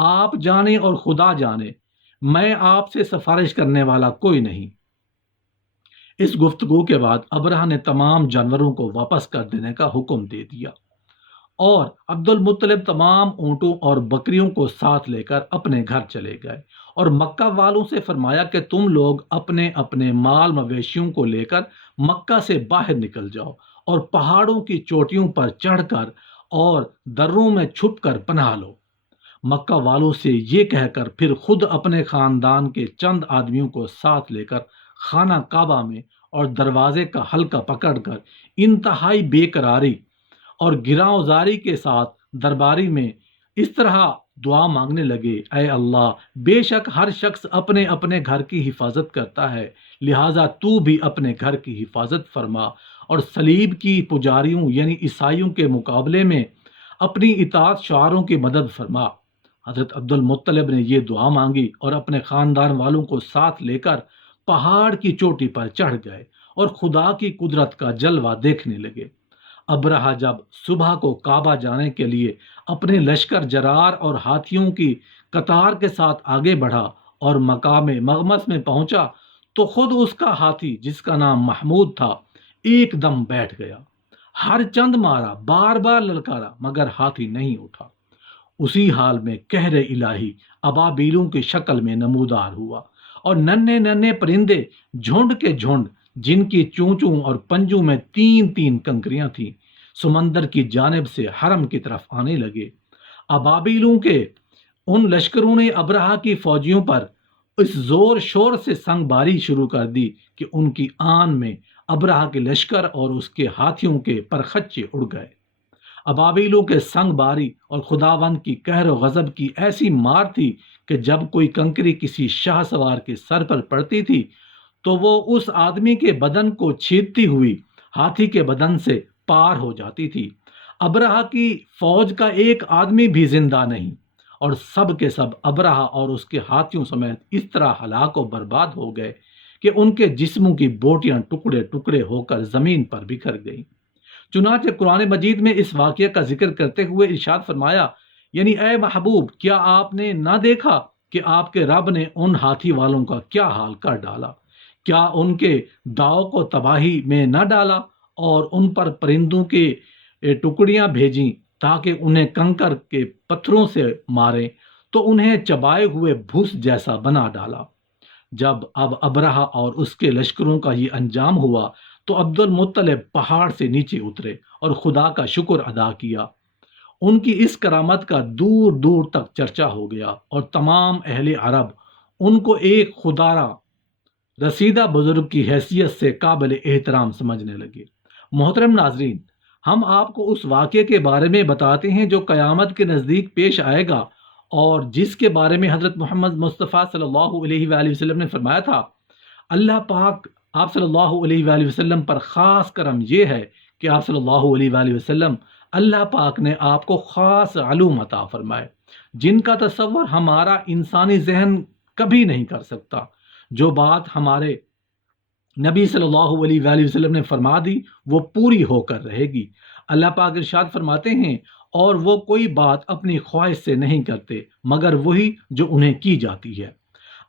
آپ جانے اور خدا جانے میں آپ سے سفارش کرنے والا کوئی نہیں۔ اس گفتگو کے بعد ابرہہ نے تمام جانوروں کو واپس کر دینے کا حکم دے دیا اور عبد المطلب تمام اونٹوں اور بکریوں کو ساتھ لے کر اپنے گھر چلے گئے اور مکہ والوں سے فرمایا کہ تم لوگ اپنے اپنے مال مویشیوں کو لے کر مکہ سے باہر نکل جاؤ اور پہاڑوں کی چوٹیوں پر چڑھ کر اور دروں میں چھپ کر پناہ لو۔ مکہ والوں سے یہ کہہ کر پھر خود اپنے خاندان کے چند آدمیوں کو ساتھ لے کر خانہ کعبہ میں اور دروازے کا حلقہ پکڑ کر انتہائی بے قراری اور گراں زاری کے ساتھ درباری میں اس طرح دعا مانگنے لگے، اے اللہ، بے شک ہر شخص اپنے اپنے گھر کی حفاظت کرتا ہے، لہٰذا تو بھی اپنے گھر کی حفاظت فرما اور صلیب کی پجاریوں یعنی عیسائیوں کے مقابلے میں اپنی اطاعت شعاروں کی مدد فرما۔ حضرت عبد المطلب نے یہ دعا مانگی اور اپنے خاندان والوں کو ساتھ لے کر پہاڑ کی چوٹی پر چڑھ گئے اور خدا کی قدرت کا جلوہ دیکھنے لگے۔ ابرہہ جب صبح کو کعبہ جانے کے لیے اپنے لشکر جرار اور ہاتھیوں کی قطار کے ساتھ آگے بڑھا اور مقام مغمس میں پہنچا تو خود اس کا ہاتھی جس کا نام محمود تھا ایک دم بیٹھ گیا۔ ہر چند مارا، بار بار للکارا، مگر ہاتھی نہیں اٹھا۔ اسی حال میں قہر الہی ابابیلوں کی شکل میں نمودار ہوا اور ننھے ننھے پرندے جھنڈ کے جھنڈ جن کی چونچوں اور پنجوں میں تین تین کنکریاں تھیں سمندر کی جانب سے حرم کی طرف آنے لگے۔ ابابیلوں کے ان لشکروں نے ابرہہ کی فوجیوں پر اس زور شور سے سنگ باری شروع کر دی کہ ان کی آن میں ابرہہ کے لشکر اور اس کے ہاتھیوں کے پرخچے اڑ گئے۔ ابابیلوں کے سنگ باری اور خداوند کی قہر و غضب کی ایسی مار تھی کہ جب کوئی کنکری کسی شاہ سوار کے سر پر پڑتی تھی تو وہ اس آدمی کے بدن کو چھیدتی ہوئی ہاتھی کے بدن سے پار ہو جاتی تھی۔ ابرہہ کی فوج کا ایک آدمی بھی زندہ نہیں اور سب کے سب ابرہہ اور اس کے ہاتھیوں سمیت اس طرح ہلاک و برباد ہو گئے کہ ان کے جسموں کی بوٹیاں ٹکڑے ٹکڑے ہو کر زمین پر بکھر گئیں۔ چنانچہ قرآن مجید میں اس واقعے کا ذکر کرتے ہوئے ارشاد فرمایا، یعنی اے محبوب، کیا آپ نے نہ دیکھا کہ آپ کے رب نے ان ہاتھی والوں کا کیا حال کر ڈالا؟ کیا ان کے داؤ کو تباہی میں نہ ڈالا اور ان پر پرندوں کے ٹکڑیاں بھیجیں تاکہ انہیں کنکر کے پتھروں سے ماریں تو انہیں چبائے ہوئے بھوس جیسا بنا ڈالا۔ جب اب ابرہہ اور اس کے لشکروں کا یہ انجام ہوا تو عبد المطلب پہاڑ سے نیچے اترے اور خدا کا شکر ادا کیا۔ ان کی اس کرامت کا دور دور تک چرچا ہو گیا اور تمام اہل عرب ان کو ایک خدارہ رسیدہ بزرگ کی حیثیت سے قابل احترام سمجھنے لگے۔ محترم ناظرین، ہم آپ کو اس واقعے کے بارے میں بتاتے ہیں جو قیامت کے نزدیک پیش آئے گا اور جس کے بارے میں حضرت محمد مصطفیٰ صلی اللہ علیہ وآلہ وسلم نے فرمایا تھا۔ اللہ پاک آپ صلی اللہ علیہ وآلہ وسلم پر خاص کرم یہ ہے کہ آپ صلی اللہ علیہ وآلہ وسلم اللہ پاک نے آپ کو خاص علوم عطا فرمائے جن کا تصور ہمارا انسانی ذہن کبھی نہیں کر سکتا۔ جو بات ہمارے نبی صلی اللہ علیہ وآلہ وسلم نے فرما دی وہ پوری ہو کر رہے گی۔ اللہ پاک ارشاد فرماتے ہیں، اور وہ کوئی بات اپنی خواہش سے نہیں کرتے مگر وہی جو انہیں کی جاتی ہے۔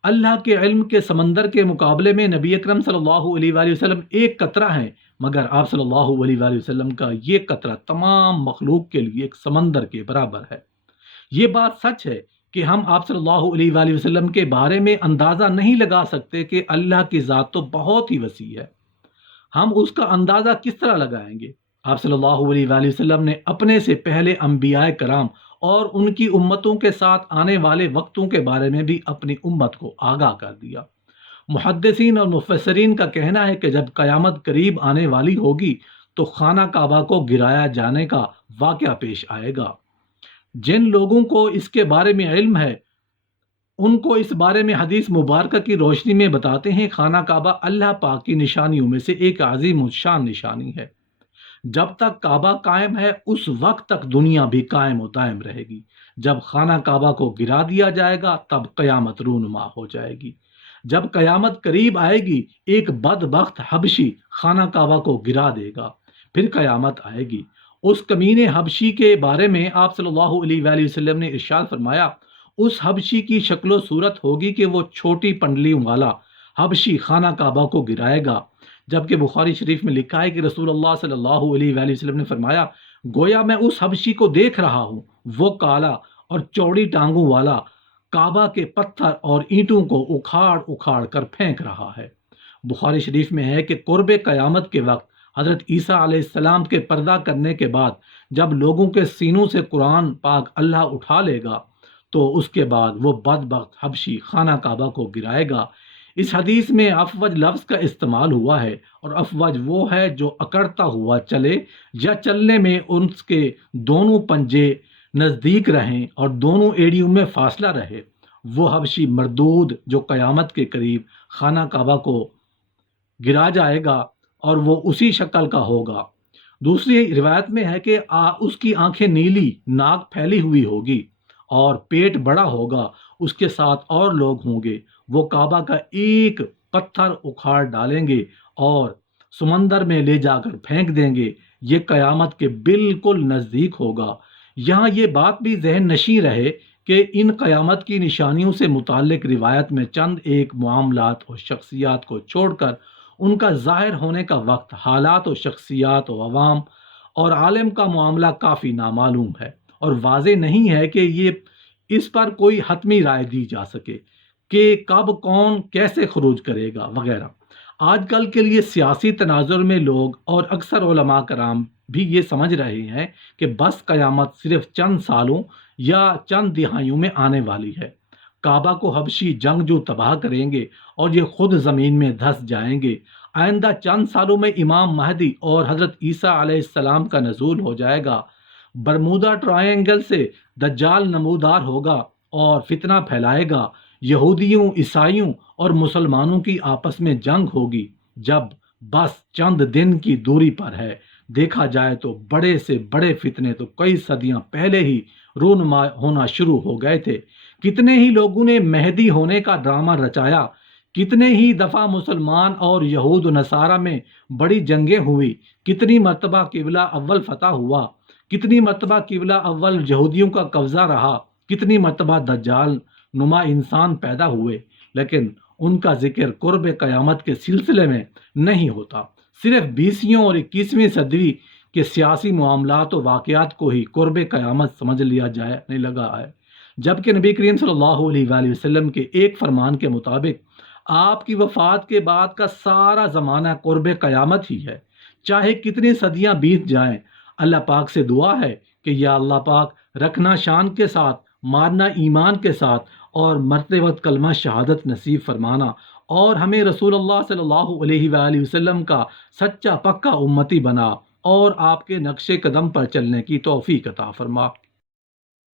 اللہ کے علم کے سمندر کے مقابلے میں نبی اکرم صلی اللہ علیہ وآلہ وسلم ایک قطرہ ہیں، مگر آپ صلی اللہ علیہ وآلہ وسلم کا یہ قطرہ تمام مخلوق کے لیے ایک سمندر کے برابر ہے۔ یہ بات سچ ہے کہ ہم آپ صلی اللہ علیہ وآلہ وسلم کے بارے میں اندازہ نہیں لگا سکتے کہ اللہ کی ذات تو بہت ہی وسیع ہے۔ ہم اس کا اندازہ کس طرح لگائیں گے؟ آپ صلی اللہ علیہ وآلہ وسلم نے اپنے سے پہلے انبیاء کرام اور ان کی امتوں کے ساتھ آنے والے وقتوں کے بارے میں بھی اپنی امت کو آگاہ کر دیا۔ محدثین اور مفسرین کا کہنا ہے کہ جب قیامت قریب آنے والی ہوگی تو خانہ کعبہ کو گرایا جانے کا واقعہ پیش آئے گا۔ جن لوگوں کو اس کے بارے میں علم ہے ان کو اس بارے میں حدیث مبارکہ کی روشنی میں بتاتے ہیں، خانہ کعبہ اللہ پاک کی نشانیوں میں سے ایک عظیم الشان نشانی ہے۔ جب تک کعبہ قائم ہے اس وقت تک دنیا بھی قائم و دائم رہے گی۔ جب خانہ کعبہ کو گرا دیا جائے گا تب قیامت رونما ہو جائے گی۔ جب قیامت قریب آئے گی ایک بدبخت حبشی خانہ کعبہ کو گرا دے گا، پھر قیامت آئے گی۔ اس کمینے حبشی کے بارے میں آپ صلی اللہ علیہ وآلہ وسلم نے ارشاد فرمایا، اس حبشی کی شکل و صورت ہوگی کہ وہ چھوٹی پنڈلیوں والا حبشی خانہ کعبہ کو گرائے گا، جبکہ بخاری شریف میں لکھا ہے کہ رسول اللہ صلی اللہ علیہ وآلہ وسلم نے فرمایا، گویا میں اس حبشی کو دیکھ رہا ہوں، وہ کالا اور چوڑی ٹانگوں والا کعبہ کے پتھر اور اینٹوں کو اکھاڑ اکھاڑ کر پھینک رہا ہے۔ بخاری شریف میں ہے کہ قرب قیامت کے وقت حضرت عیسیٰ علیہ السلام کے پردہ کرنے کے بعد جب لوگوں کے سینوں سے قرآن پاک اللہ اٹھا لے گا تو اس کے بعد وہ بدبخت حبشی خانہ کعبہ کو گرائے گا۔ اس حدیث میں افوج لفظ کا استعمال ہوا ہے، اور افوج وہ ہے جو اکڑتا ہوا چلے یا چلنے میں اس کے دونوں پنجے نزدیک رہیں اور دونوں ایڑیوں میں فاصلہ رہے، وہ حبشی مردود جو قیامت کے قریب خانہ کعبہ کو گرا جائے گا اور وہ اسی شکل کا ہوگا۔ دوسری روایت میں ہے کہ اس کی آنکھیں نیلی، ناک پھیلی ہوئی ہوگی اور پیٹ بڑا ہوگا، اس کے ساتھ اور لوگ ہوں گے، وہ کعبہ کا ایک پتھر اکھاڑ ڈالیں گے اور سمندر میں لے جا کر پھینک دیں گے۔ یہ قیامت کے بالکل نزدیک ہوگا۔ یہاں یہ بات بھی ذہن نشیں رہے کہ ان قیامت کی نشانیوں سے متعلق روایت میں چند ایک معاملات اور شخصیات کو چھوڑ کر ان کا ظاہر ہونے کا وقت، حالات و شخصیات و عوام اور عالم کا معاملہ کافی نامعلوم ہے، اور واضح نہیں ہے کہ یہ اس پر کوئی حتمی رائے دی جا سکے کہ کب کون کیسے خروج کرے گا وغیرہ۔ آج کل کے لیے سیاسی تناظر میں لوگ اور اکثر علماء کرام بھی یہ سمجھ رہے ہیں کہ بس قیامت صرف چند سالوں یا چند دہائیوں میں آنے والی ہے۔ کعبہ کو حبشی جنگجو تباہ کریں گے اور یہ خود زمین میں دھس جائیں گے۔ آئندہ چند سالوں میں امام مہدی اور حضرت عیسیٰ علیہ السلام کا نزول ہو جائے گا۔ برمودا ٹرائنگل سے دجال نمودار ہوگا اور فتنہ پھیلائے گا۔ یہودیوں، عیسائیوں اور مسلمانوں کی آپس میں جنگ ہوگی، جب بس چند دن کی دوری پر ہے۔ دیکھا جائے تو بڑے سے بڑے فتنے تو کئی صدیاں پہلے ہی رونما ہونا شروع ہو گئے تھے۔ کتنے ہی لوگوں نے مہدی ہونے کا ڈرامہ رچایا، کتنے ہی دفعہ مسلمان اور یہود و نصارہ میں بڑی جنگیں ہوئی، کتنی مرتبہ قبلہ اول فتح ہوا، کتنی مرتبہ قبلہ اول یہودیوں کا قبضہ رہا، کتنی مرتبہ دجال نما انسان پیدا ہوئے، لیکن ان کا ذکر قرب قیامت کے سلسلے میں نہیں ہوتا۔ صرف 20ویں اور 21ویں صدی کے سیاسی معاملات و واقعات کو ہی قرب قیامت سمجھ لیا جانے لگا ہے، جبکہ نبی کریم صلی اللہ علیہ وآلہ وسلم کے ایک فرمان کے مطابق آپ کی وفات کے بعد کا سارا زمانہ قرب قیامت ہی ہے، چاہے کتنی صدیاں بیت جائیں۔ اللہ پاک سے دعا ہے کہ یا اللہ پاک رکھنا شان کے ساتھ، مارنا ایمان کے ساتھ اور مرتے وقت کلمہ شہادت نصیب فرمانا، اور ہمیں رسول اللہ صلی اللہ علیہ وآلہ وسلم کا سچا پکا امتی بنا اور آپ کے نقش قدم پر چلنے کی توفیق عطا فرما۔